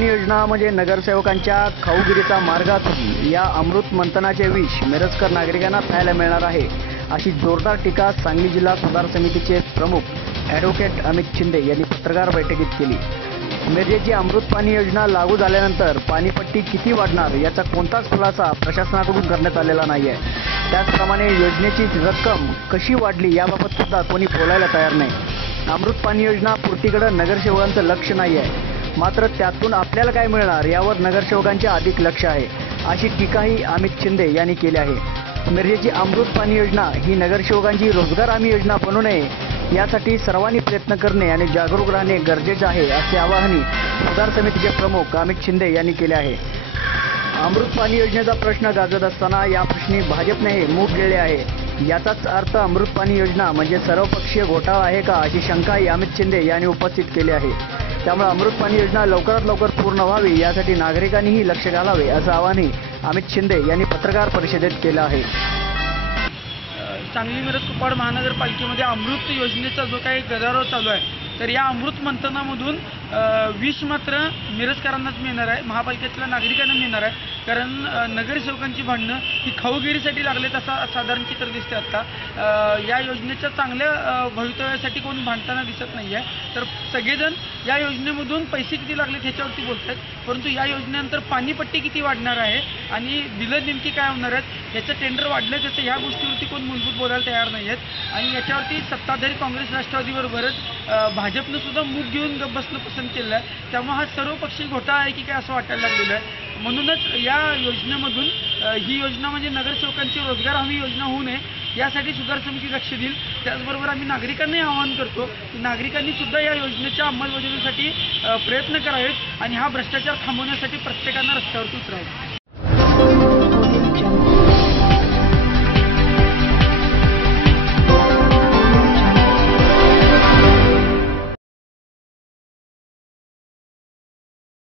पाणी योजना म्हणजे नगरसेवकांच्या खाऊगिरीचा मार्ग असून या अमृत मंथनाचे विष मिरजकर नागरिकांना पाहायला मिळणार आहे, अशी जोरदार टीका सांगली जिल्हा सुधार समितीचे प्रमुख ॲडव्होकेट अमित शिंदे यांनी पत्रकार बैठकीत केली। मिरजेची अमृत पाणी योजना लागू झाल्यानंतर पाणीपट्टी किती वाढणार याचा कोणताच खुलासा प्रशासनाकडून करण्यात आलेला नाही आहे। त्याचप्रमाणे योजनेची रक्कम कशी वाढली याबाबत सुद्धा कोणी बोलायला तयार नाही। अमृत पाणी योजना पूर्तीकडे नगरसेवकांचं लक्ष नाही आहे, मात्र त्यातून आपल्याला काय मिळणार यावर नगरसेवकांचे अधिक लक्ष आहे, अशी टीकाही अमित शिंदे यांनी केली आहे। मिरजेची अमृत पाणी योजना ही नगरसेवकांची रोजगार हमी योजना बनू नये यासाठी सर्वांनी प्रयत्न करणे आणि जागरूक राहणे गरजेचे आहे, असे आवाहनही सुधार समितीचे प्रमुख अमित शिंदे यांनी केले आहे। अमृत पाणी योजनेचा प्रश्न गाजत असताना या प्रश्नी भाजपने मूग गिळले आहे। याचाच अर्थ अमृत पाणी योजना म्हणजे सर्वपक्षीय घोटाळा आहे का, अशी शंकाही अमित शिंदे यांनी उपस्थित केली आहे। त्यामुळे अमृत पाणी योजना लवकरात लवकर पूर्ण व्हावी यासाठी नागरिकांनीही लक्ष घालावे, असं आवाहनही अमित शिंदे यांनी पत्रकार परिषदेत केलं आहे। सांगली मिरज कुपवाड महानगरपालिकेमध्ये अमृत योजनेचा जो काही गदारोळ चालू आहे, तर या अमृत मंथनामधून विष मात्र मिरजकरांनाच मिळणार आहे, महापालिकेतल्या नागरिकांना मिळणार आहे। कारण नगरसेवकांची भांडणं ही खाऊगिरीसाठी लागलेत असा साधारण चित्र दिसते आता। या योजनेच्या चांगल्या भवितव्यासाठी कोण भांडताना दिसत नाही आहे, तर सगळेजण या योजनेमधून पैसे किती लागलेत ह्याच्यावरती बोलत आहेत, परंतु या योजनेनंतर पाणीपट्टी किती वाढणार आहे आणि बिलं नेमकी काय होणार आहेत, याचं टेंडर वाढलं त्याचं ह्या गोष्टीवरती कोण मूलभूत बोलायला तयार नाही आहेत। आणि याच्यावरती सत्ताधारी काँग्रेस राष्ट्रवादीबरोबरच भाजपनं सुद्धा मूग घेऊन गप्प बसणं पसंत केलं आहे। त्यामुळे हा सर्वपक्षीय घोटाळा आहे की काय असं वाटायला लागलेलं आहे। म्हणूनच या योजनेमधून ही योजना म्हणजे नगरसेवकांची रोजगार हमी योजना होऊ नये यासाठी सुधार समिती लक्ष देईल। त्याचबरोबर आम्ही नागरिकांनाही आवाहन करतो की नागरिकांनी सुद्धा या योजनेच्या अंमलबजावणीसाठी प्रयत्न करावेत आणि हा भ्रष्टाचार थांबवण्यासाठी प्रत्येकानं रस्त्यावरती उतरावे।